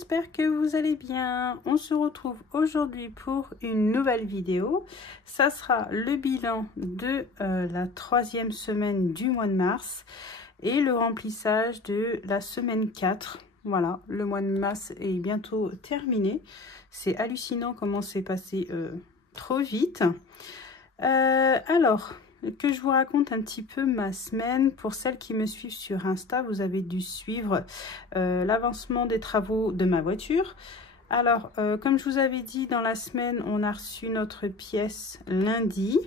j'espère que vous allez bien. On se retrouve aujourd'hui pour une nouvelle vidéo. Ça sera le bilan de la 3e semaine du mois de mars et le remplissage de la semaine 4. Voilà, le mois de mars est bientôt terminé. C'est hallucinant comment c'est passé trop vite. Alors, que je vous raconte un petit peu ma semaine. Pour celles qui me suivent sur Insta, vous avez dû suivre l'avancement des travaux de ma voiture. Alors, comme je vous avais dit, dans la semaine, on a reçu notre pièce lundi.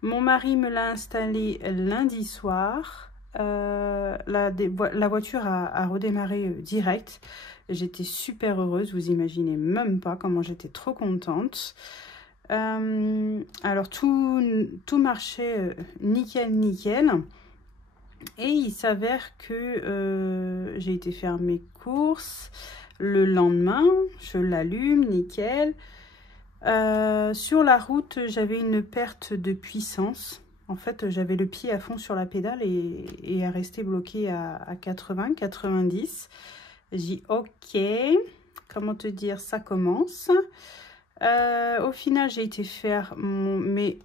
Mon mari me l'a installée lundi soir. La voiture a redémarré direct. J'étais super heureuse, vous imaginez même pas comment j'étais trop contente. Alors tout marchait nickel. Et il s'avère que j'ai été faire mes courses le lendemain. Je l'allume, nickel. Sur la route, j'avais une perte de puissance. En fait, j'avais le pied à fond sur la pédale et à rester bloqué à 80, 90. J'ai dit ok, comment te dire, ça commence. Au final, j'ai été faire mes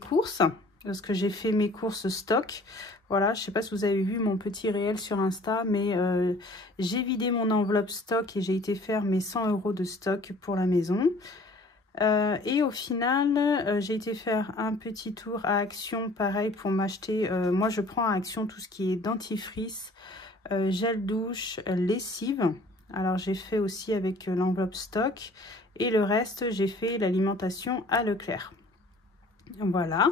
courses, parce que j'ai fait mes courses stock. Voilà, je ne sais pas si vous avez vu mon petit réel sur Insta, mais j'ai vidé mon enveloppe stock et j'ai été faire mes 100 € de stock pour la maison. Et au final, j'ai été faire un petit tour à Action, pareil, pour m'acheter. Moi, je prends à Action tout ce qui est dentifrice, gel douche, lessive. Alors, j'ai fait aussi avec l'enveloppe stock. Et le reste, j'ai fait l'alimentation à Leclerc. Voilà.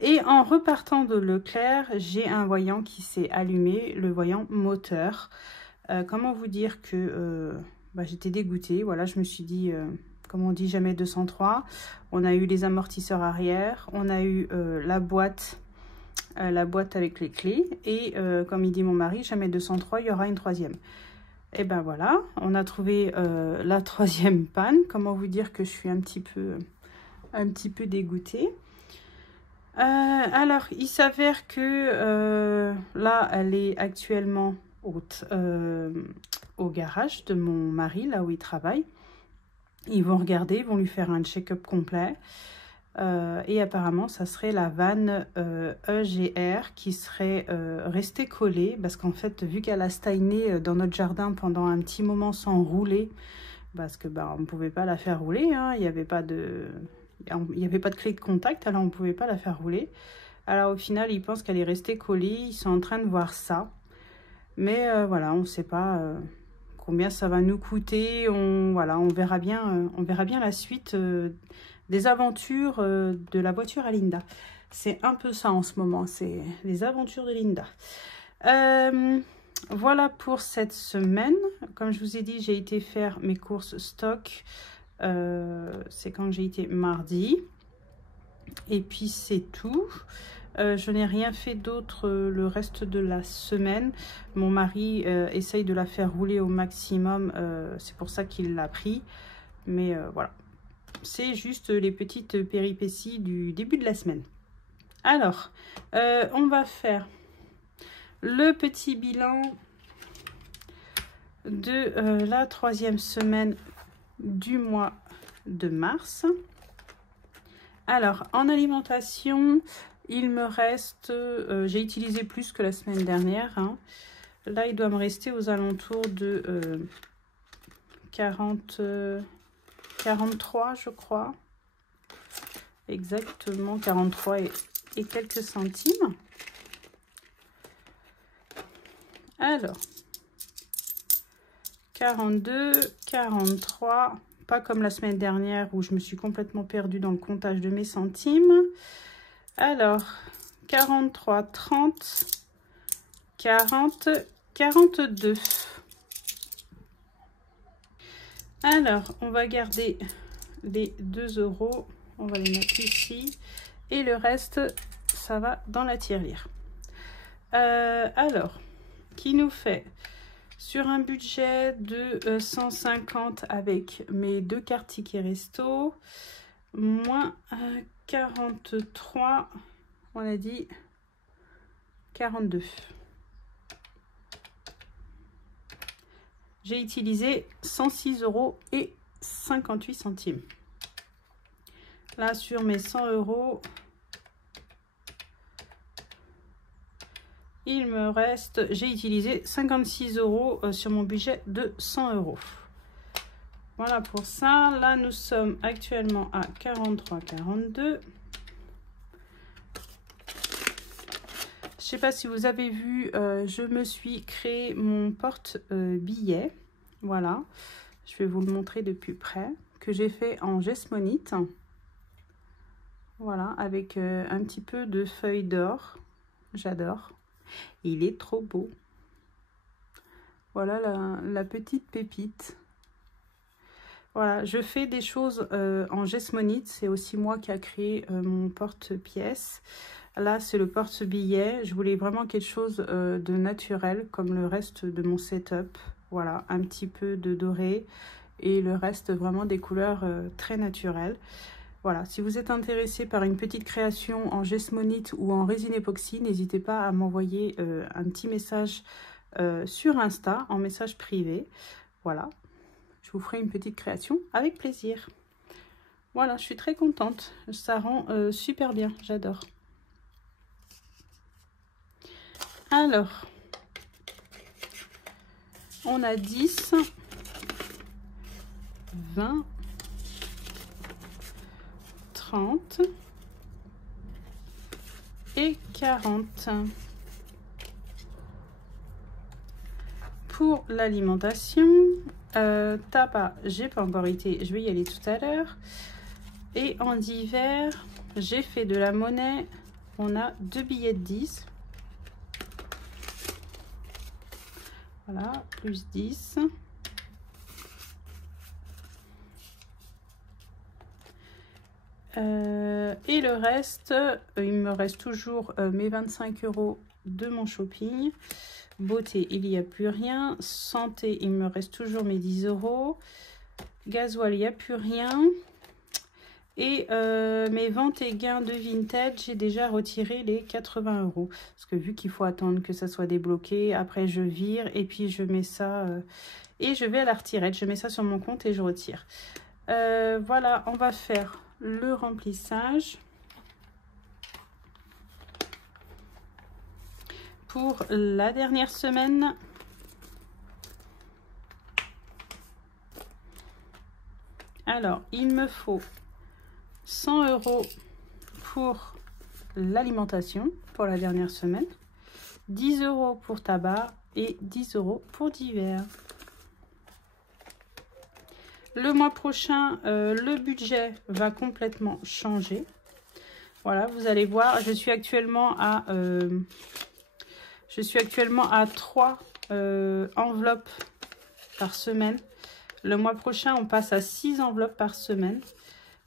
Et en repartant de Leclerc, j'ai un voyant qui s'est allumé, le voyant moteur. Comment vous dire que j'étais dégoûtée. Voilà, je me suis dit, comme on dit, jamais 203. On a eu les amortisseurs arrière, on a eu la boîte avec les clés. Et comme il dit mon mari, jamais 203, il y aura une 3e. Et ben voilà, on a trouvé la 3e panne. Comment vous dire que je suis un petit peu dégoûtée. Alors, il s'avère que là, elle est actuellement au garage de mon mari, là où il travaille. Ils vont regarder, ils vont lui faire un check-up complet. Et apparemment, ça serait la vanne EGR qui serait restée collée. Parce qu'en fait, vu qu'elle a stagné dans notre jardin pendant un petit moment sans rouler, parce que on ne pouvait pas la faire rouler, hein, il n'y avait pas de clé de contact, alors on ne pouvait pas la faire rouler. Alors au final, ils pensent qu'elle est restée collée, ils sont en train de voir ça. Mais voilà, on ne sait pas combien ça va nous coûter. On verra bien la suite des aventures de la voiture à Linda. C'est un peu ça en ce moment, c'est les aventures de Linda. Voilà pour cette semaine. Comme je vous ai dit, j'ai été faire mes courses stock. C'est quand j'ai été mardi. Et puis c'est tout. Je n'ai rien fait d'autre le reste de la semaine. Mon mari essaye de la faire rouler au maximum. C'est pour ça qu'il l'a pris. Mais voilà. C'est juste les petites péripéties du début de la semaine. Alors, on va faire le petit bilan de la 3e semaine du mois de mars. Alors, en alimentation, il me reste, j'ai utilisé plus que la semaine dernière, hein. Là, il doit me rester aux alentours de 43, je crois. Exactement, 43 et quelques centimes. Alors, 42, 43, pas comme la semaine dernière où je me suis complètement perdue dans le comptage de mes centimes. Alors, 43, 30, 40, 42. Alors, on va garder les 2 €. On va les mettre ici. Et le reste, ça va dans la tirelire. Alors, qui nous fait sur un budget de 150 avec mes 2 cartes tickets resto, moins 43, on a dit 42. j'ai utilisé 106,58 €. Là, sur mes 100 €, il me reste, j'ai utilisé 56 € sur mon budget de 100 €. Voilà pour ça. Là, nous sommes actuellement à 43,42 €. Je sais pas si vous avez vu, je me suis créé mon porte-billet. Voilà, je vais vous le montrer de plus près, que j'ai fait en geste-monite. Voilà, avec un petit peu de feuilles d'or. J'adore. Il est trop beau. Voilà la petite pépite. Voilà, je fais des choses en geste-monite. C'est aussi moi qui a créé mon porte-pièce. Là, c'est le porte-billet. Je voulais vraiment quelque chose de naturel, comme le reste de mon setup. Voilà, un petit peu de doré et le reste vraiment des couleurs très naturelles. Voilà, si vous êtes intéressé par une petite création en geste-monite ou en résine époxy, n'hésitez pas à m'envoyer un petit message sur Insta, en message privé. Voilà, je vous ferai une petite création avec plaisir. Voilà, je suis très contente. Ça rend super bien, j'adore. Alors, on a 10, 20, 30 et 40. Pour l'alimentation, tabac, j'ai pas encore été, je vais y aller tout à l'heure. Et en divers, j'ai fait de la monnaie. On a 2 billets de 10. Voilà, plus 10. Et le reste, il me reste toujours mes 25 € de mon shopping. Beauté, il n'y a plus rien. Santé, il me reste toujours mes 10 €. Gasoil, il n'y a plus rien. Et mes ventes et gains de vintage, j'ai déjà retiré les 80 €. Parce que vu qu'il faut attendre que ça soit débloqué, après je vire et puis je mets ça et je vais à la retirette. Je mets ça sur mon compte et je retire. Voilà, on va faire le remplissage. Pour la dernière semaine. Alors, il me faut 100 € pour l'alimentation pour la dernière semaine, 10 € pour tabac et 10 € pour divers. Le mois prochain, le budget va complètement changer. Voilà, vous allez voir, je suis actuellement à 3 enveloppes par semaine. Le mois prochain, on passe à 6 enveloppes par semaine.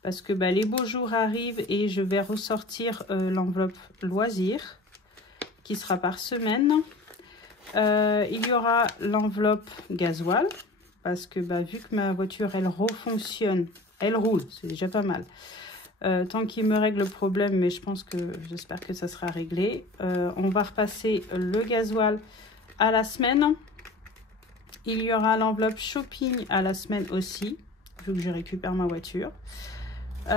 Parce que les beaux jours arrivent et je vais ressortir l'enveloppe loisir qui sera par semaine. Il y aura l'enveloppe gasoil parce que vu que ma voiture elle refonctionne, elle roule, c'est déjà pas mal. Tant qu'il me règle le problème, mais j'espère que ça sera réglé. On va repasser le gasoil à la semaine. Il y aura l'enveloppe shopping à la semaine aussi, vu que je récupère ma voiture. Et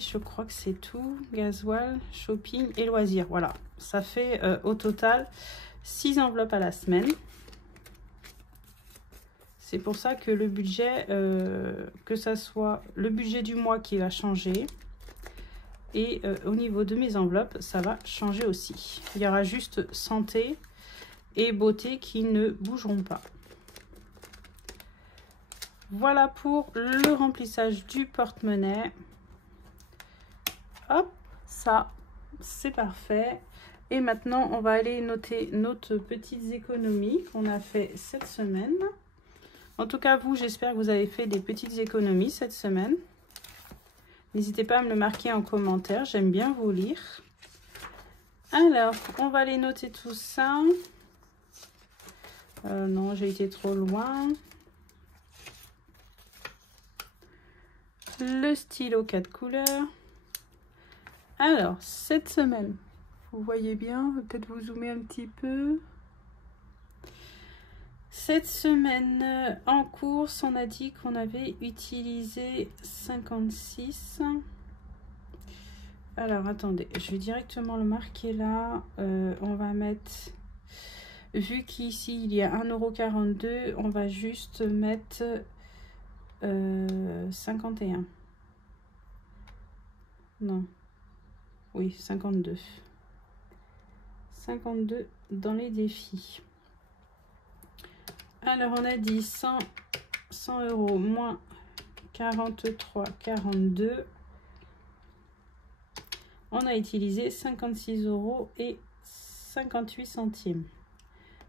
je crois que c'est tout. Gasoil, shopping et loisirs. Voilà, ça fait au total 6 enveloppes à la semaine. C'est pour ça que le budget, que ça soit le budget du mois qui va changer. Et au niveau de mes enveloppes, ça va changer aussi. Il y aura juste santé et beauté qui ne bougeront pas. Voilà pour le remplissage du porte-monnaie. Hop, ça, c'est parfait. Et maintenant, on va aller noter nos petites économies qu'on a fait cette semaine. En tout cas, vous, j'espère que vous avez fait des petites économies cette semaine. N'hésitez pas à me le marquer en commentaire, j'aime bien vous lire. Alors, on va aller noter tout ça. Non, j'ai été trop loin. Le stylo 4 couleurs. Alors, cette semaine, vous voyez bien, peut-être vous zoomer un petit peu. Cette semaine en course, on a dit qu'on avait utilisé 56. Alors attendez, je vais directement le marquer là. On va mettre, vu qu'ici il y a 1,42 €, on va juste mettre 51. Non, oui, 52. 52 dans les défis. Alors on a dit 100 € moins 43,42. On a utilisé 56,58 €.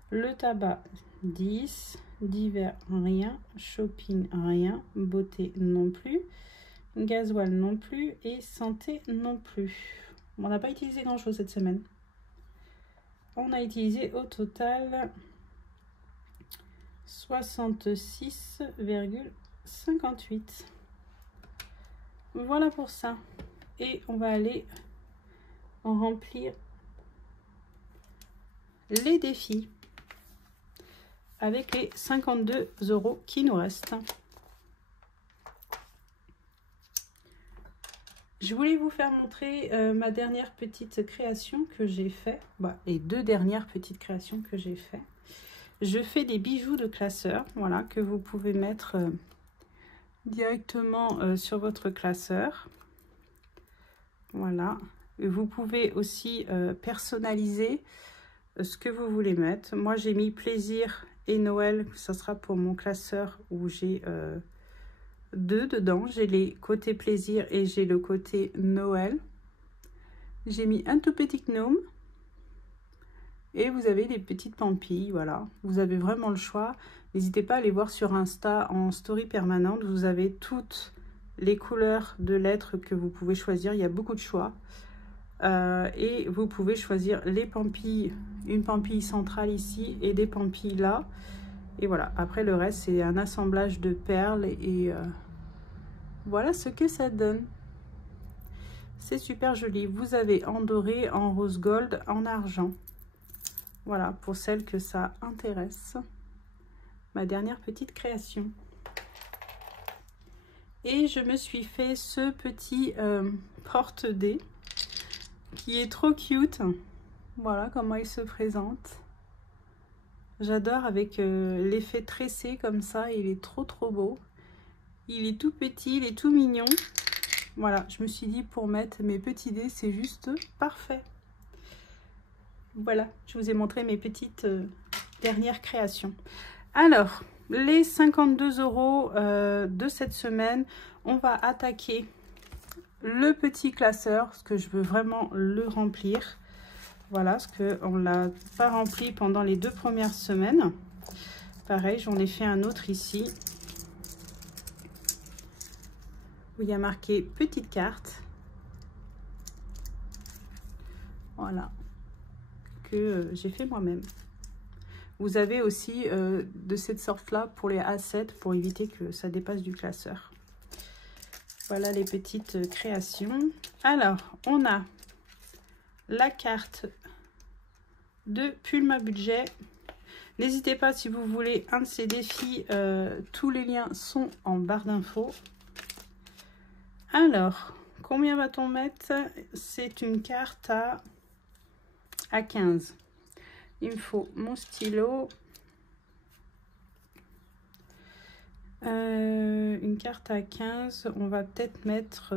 Le tabac 10, divers rien, shopping rien, beauté non plus, gasoil non plus et santé non plus. On n'a pas utilisé grand chose cette semaine. On a utilisé au total 66,58. Voilà pour ça. Et on va aller en remplir les défis avec les 52 € qui nous restent. Je voulais vous faire montrer ma dernière petite création que j'ai fait, les deux dernières petites créations que j'ai fait. Je fais des bijoux de classeur, voilà, que vous pouvez mettre directement sur votre classeur. Voilà, vous pouvez aussi personnaliser ce que vous voulez mettre. Moi j'ai mis plaisir et Noël, ça sera pour mon classeur où j'ai deux dedans. J'ai les côtés plaisir et j'ai le côté Noël. J'ai mis un tout petit gnome et vous avez des petites pampilles. Voilà, vous avez vraiment le choix. N'hésitez pas à aller voir sur Insta en story permanente. Vous avez toutes les couleurs de lettres que vous pouvez choisir. Il y a beaucoup de choix. Et vous pouvez choisir les pampilles, une pampille centrale ici et des pampilles là. Et voilà, après le reste c'est un assemblage de perles et voilà ce que ça donne. C'est super joli. Vous avez en doré, en rose gold, en argent. Voilà, pour celles que ça intéresse. Ma dernière petite création. Et je me suis fait ce petit porte-dés qui est trop cute. Voilà comment il se présente. J'adore avec l'effet tressé comme ça. Il est trop beau. Il est tout petit, il est tout mignon. Voilà, je me suis dit pour mettre mes petits dés, c'est juste parfait. Voilà, je vous ai montré mes petites dernières créations. Alors, les 52 € de cette semaine, on va attaquer le petit classeur, parce que je veux vraiment le remplir. Voilà, parce qu'on ne l'a pas rempli pendant les 2 premières semaines. Pareil, j'en ai fait un autre ici, où il y a marqué petite carte. Voilà, que j'ai fait moi-même. Vous avez aussi de cette sorte-là pour les A7, pour éviter que ça dépasse du classeur. Voilà les petites créations. Alors, on a la carte de Pulma Budget. N'hésitez pas si vous voulez un de ces défis, tous les liens sont en barre d'infos. Alors, combien va-t-on mettre? C'est une carte à 15. Il me faut mon stylo. Une carte à 15. On va peut-être mettre...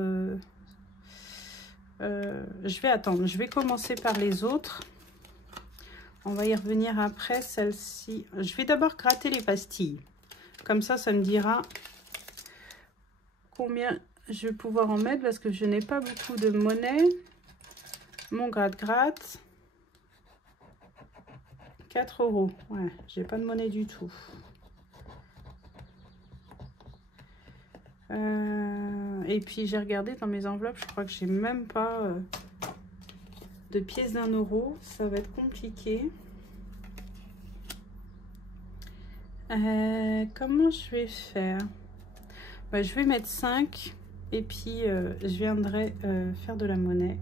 je vais attendre. Je vais commencer par les autres. On va y revenir après. Celle-ci. Je vais d'abord gratter les pastilles. Comme ça, ça me dira combien je vais pouvoir en mettre. Parce que je n'ai pas beaucoup de monnaie. Mon gratte-gratte. 4 €. Ouais, j'ai pas de monnaie du tout. Et puis j'ai regardé dans mes enveloppes, je crois que j'ai même pas de pièces d'1 €. Ça va être compliqué. Comment je vais faire? Je vais mettre 5 et puis je viendrai faire de la monnaie.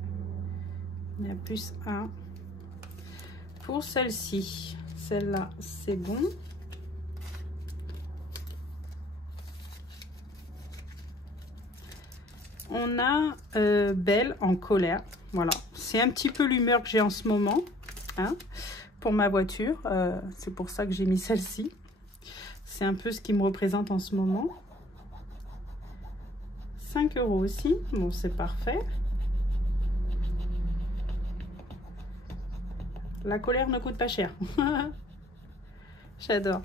Il y a plus 1. Pour celle-ci, celle-là, c'est bon. on a Belle en colère. Voilà, c'est un petit peu l'humeur que j'ai en ce moment, hein, pour ma voiture. C'est pour ça que j'ai mis celle-ci. C'est un peu ce qui me représente en ce moment. 5 € aussi. Bon, c'est parfait. La colère ne coûte pas cher. J'adore.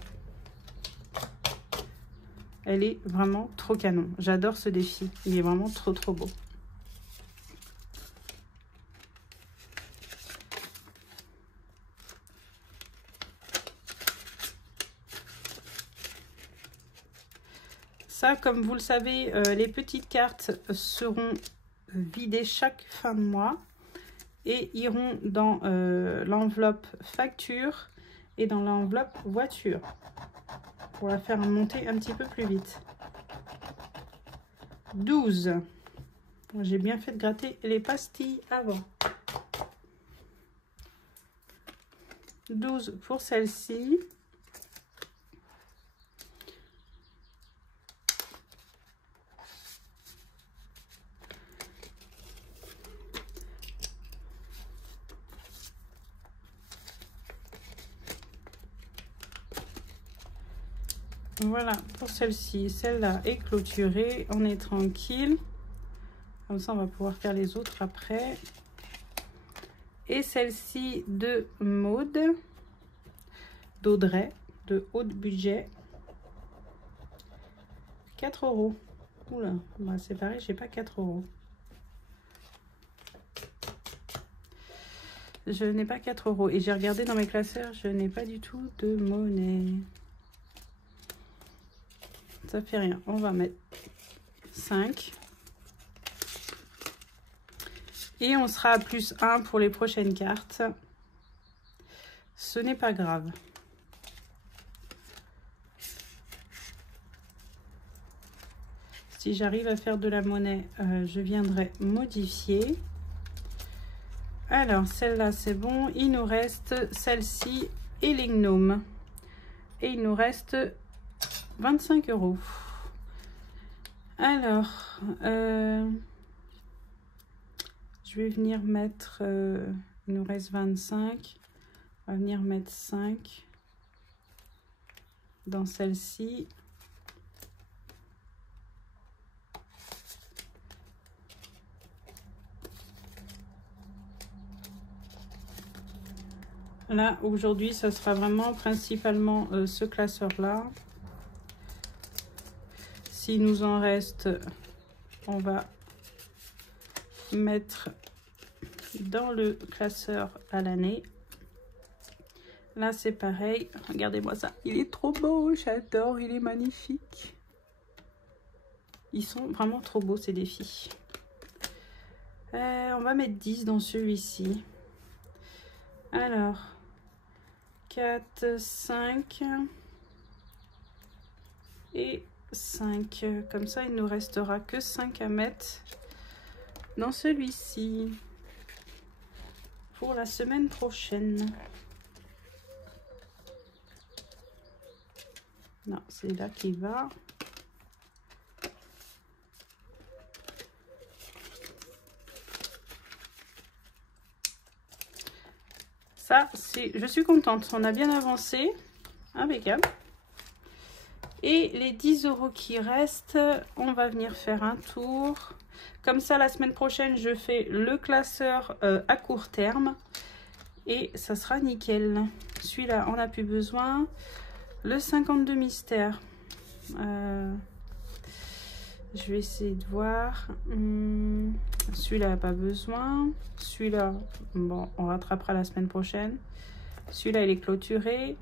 Elle est vraiment trop canon. J'adore ce défi. Il est vraiment trop beau. Ça, comme vous le savez, les petites cartes seront vidées chaque fin de mois et iront dans l'enveloppe facture et dans l'enveloppe voiture pour la faire monter un petit peu plus vite. 12. J'ai bien fait de gratter les pastilles avant. 12 pour celle-ci. Voilà pour celle-ci. Celle-là est clôturée. On est tranquille. Comme ça, on va pouvoir faire les autres après. Et celle-ci de Maude, d'Audrey, de haut budget. 4 €. Oula, bah c'est pareil, j'ai pas 4 €. Je n'ai pas 4 €. Et j'ai regardé dans mes classeurs, je n'ai pas du tout de monnaie. Ça fait rien. On va mettre 5. Et on sera à +1 pour les prochaines cartes. Ce n'est pas grave. Si j'arrive à faire de la monnaie, je viendrai modifier. Alors, celle-là, c'est bon. Il nous reste celle-ci et les gnomes. Et il nous reste 25 €. Alors, je vais venir mettre, il nous reste 25. On va venir mettre 5 dans celle-ci. Là, aujourd'hui, ça sera vraiment principalement ce classeur-là. S'il nous en reste, on va mettre dans le classeur à l'année. Là, c'est pareil. Regardez-moi ça. Il est trop beau. J'adore. Il est magnifique. Ils sont vraiment trop beaux, ces défis. On va mettre 10 dans celui-ci. Alors, 4, 5 et 5. Comme ça, il ne nous restera que 5 à mettre dans celui-ci pour la semaine prochaine. Non, c'est là qui va. Ça, je suis contente. On a bien avancé. Impeccable. Et les 10 € qui restent, on va venir faire un tour. Comme ça, la semaine prochaine, je fais le classeur à court terme. Et ça sera nickel. Celui-là, on n'a plus besoin. Le 52 mystères. Je vais essayer de voir. Celui-là, pas besoin. Celui-là, bon, on rattrapera la semaine prochaine. Celui-là, il est clôturé.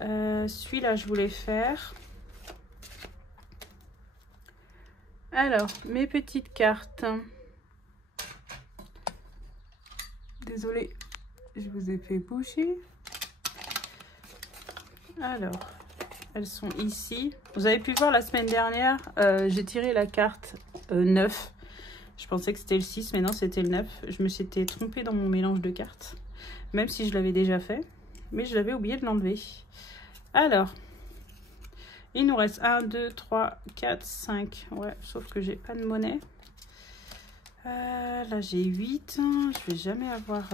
Celui-là, je voulais faire. Alors, mes petites cartes. Désolée, je vous ai fait bouger. Alors, elles sont ici. Vous avez pu voir la semaine dernière, j'ai tiré la carte 9. Je pensais que c'était le 6, mais non, c'était le 9. Je me suis trompée dans mon mélange de cartes. Même si je l'avais déjà fait. Mais je l'avais oublié de l'enlever. Alors, il nous reste 1, 2, 3, 4, 5. Ouais, sauf que j'ai pas de monnaie. Là, j'ai 8. Je vais jamais avoir...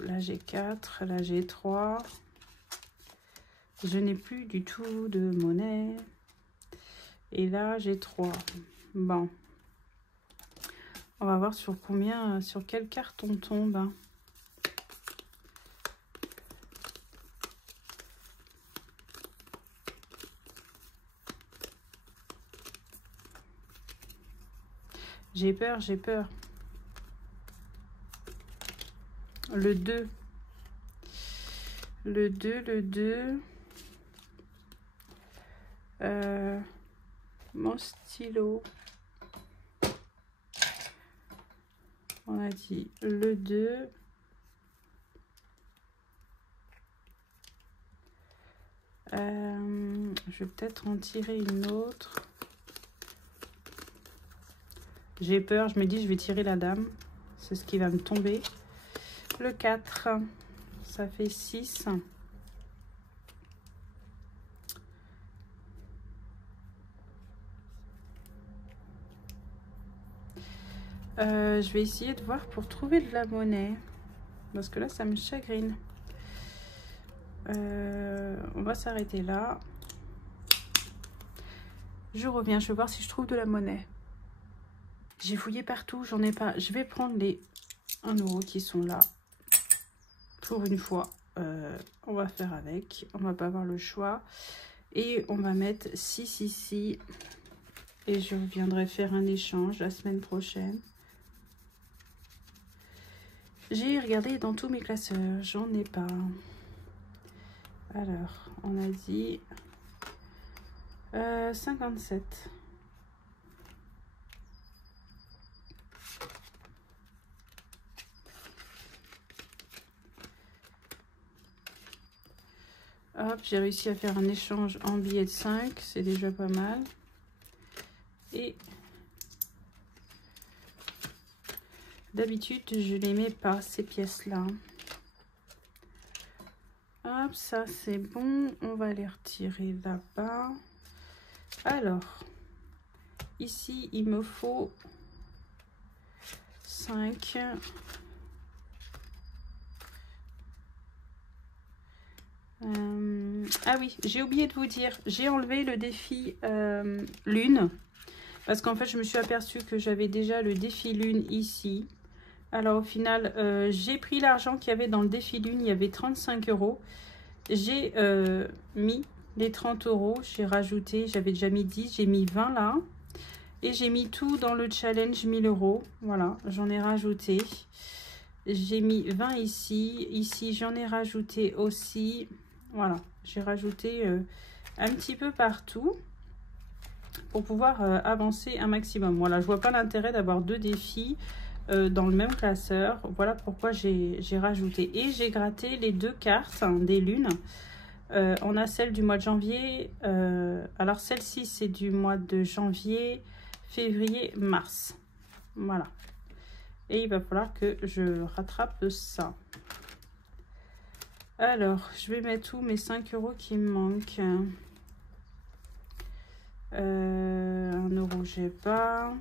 Là, j'ai 4. Là, j'ai 3. Je n'ai plus du tout de monnaie. Et là, j'ai 3. Bon. On va voir sur combien, sur quelle carte on tombe. J'ai peur, j'ai peur. Le 2. Le 2, le 2. Mon stylo. On a dit le 2. Je vais peut-être en tirer une autre. J'ai peur, je me dis je vais tirer la dame. C'est ce qui va me tomber. Le 4, ça fait 6. Je vais essayer de voir pour trouver de la monnaie. Parce que là, ça me chagrine. On va s'arrêter là. Je reviens, je vais voir si je trouve de la monnaie. J'ai fouillé partout, j'en ai pas. Je vais prendre les 1 € qui sont là. Pour une fois, on va faire avec. On va pas avoir le choix. Et on va mettre 6 ici. Et je viendrai faire un échange la semaine prochaine. J'ai regardé dans tous mes classeurs, j'en ai pas. Alors, on a dit 57. Hop, j'ai réussi à faire un échange en billets de 5, c'est déjà pas mal. Et d'habitude, je les mets pas, ces pièces-là. Hop, ça c'est bon, on va les retirer là-bas. Alors, ici, il me faut 5. Ah oui, j'ai oublié de vous dire, j'ai enlevé le défi lune. Parce qu'en fait, je me suis aperçue que j'avais déjà le défi lune ici. Alors au final, j'ai pris l'argent qu'il y avait dans le défi lune, il y avait 35 €. J'ai mis les 30 €, j'ai rajouté, j'avais déjà mis 10, j'ai mis 20 là. Et j'ai mis tout dans le challenge 1000 €. Voilà, j'en ai rajouté. J'ai mis 20 ici. Ici, j'en ai rajouté aussi. Voilà, j'ai rajouté un petit peu partout pour pouvoir avancer un maximum. Voilà, je vois pas l'intérêt d'avoir 2 défis dans le même classeur. Voilà pourquoi j'ai rajouté. Et j'ai gratté les 2 cartes des lunes. On a celle du mois de janvier. Alors celle-ci, c'est du mois de janvier, février, mars. Voilà. Et il va falloir que je rattrape ça. Alors, je vais mettre tous mes 5 € qui me manquent. 1 €, j'ai pas.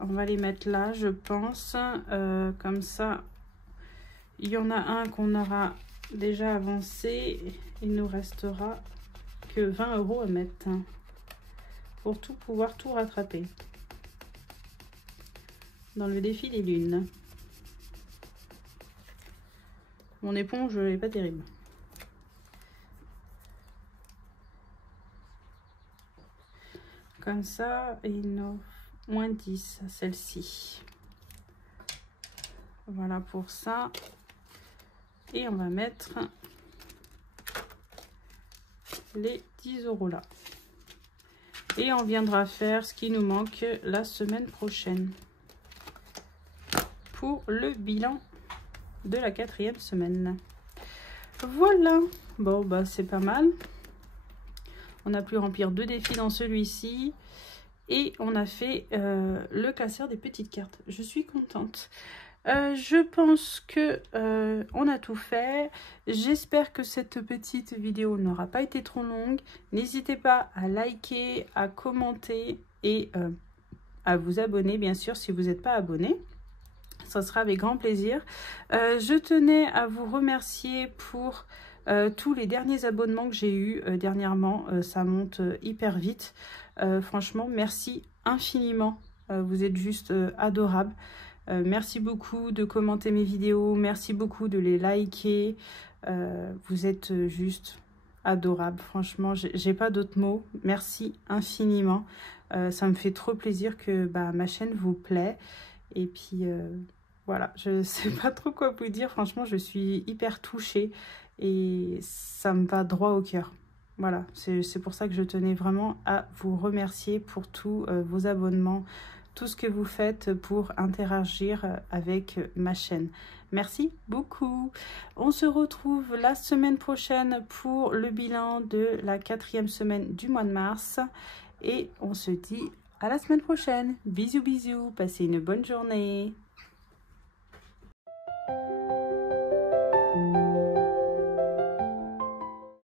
On va les mettre là, je pense. Comme ça, il y en a un qu'on aura déjà avancé. Il nous restera que 20 € à mettre pour pouvoir tout rattraper dans le défi des lunes. Mon éponge n'est pas terrible. Comme ça, il nous moins 10 celle-ci. Voilà pour ça. Et on va mettre les 10 € là. Et on viendra faire ce qui nous manque la semaine prochaine pour le bilan de la 4e semaine. Voilà, bon bah c'est pas mal. On a pu remplir 2 défis dans celui-ci et on a fait le classeur des petites cartes. Je suis contente. Je pense que on a tout fait. J'espère que cette petite vidéo n'aura pas été trop longue. N'hésitez pas à liker, à commenter et à vous abonner, bien sûr, si vous n'êtes pas abonné. Ça sera avec grand plaisir. Je tenais à vous remercier pour tous les derniers abonnements que j'ai eus dernièrement. Ça monte hyper vite. Franchement, merci infiniment. Vous êtes juste adorables. Merci beaucoup de commenter mes vidéos. Merci beaucoup de les liker. Vous êtes juste adorables. Franchement, j'ai pas d'autres mots. Merci infiniment. Ça me fait trop plaisir que ma chaîne vous plaît. Et puis... voilà, je sais pas trop quoi vous dire. Franchement, je suis hyper touchée et ça me va droit au cœur. Voilà, c'est pour ça que je tenais vraiment à vous remercier pour tous vos abonnements, tout ce que vous faites pour interagir avec ma chaîne. Merci beaucoup. On se retrouve la semaine prochaine pour le bilan de la 4e semaine du mois de mars. Et on se dit à la semaine prochaine. Bisous, bisous. Passez une bonne journée.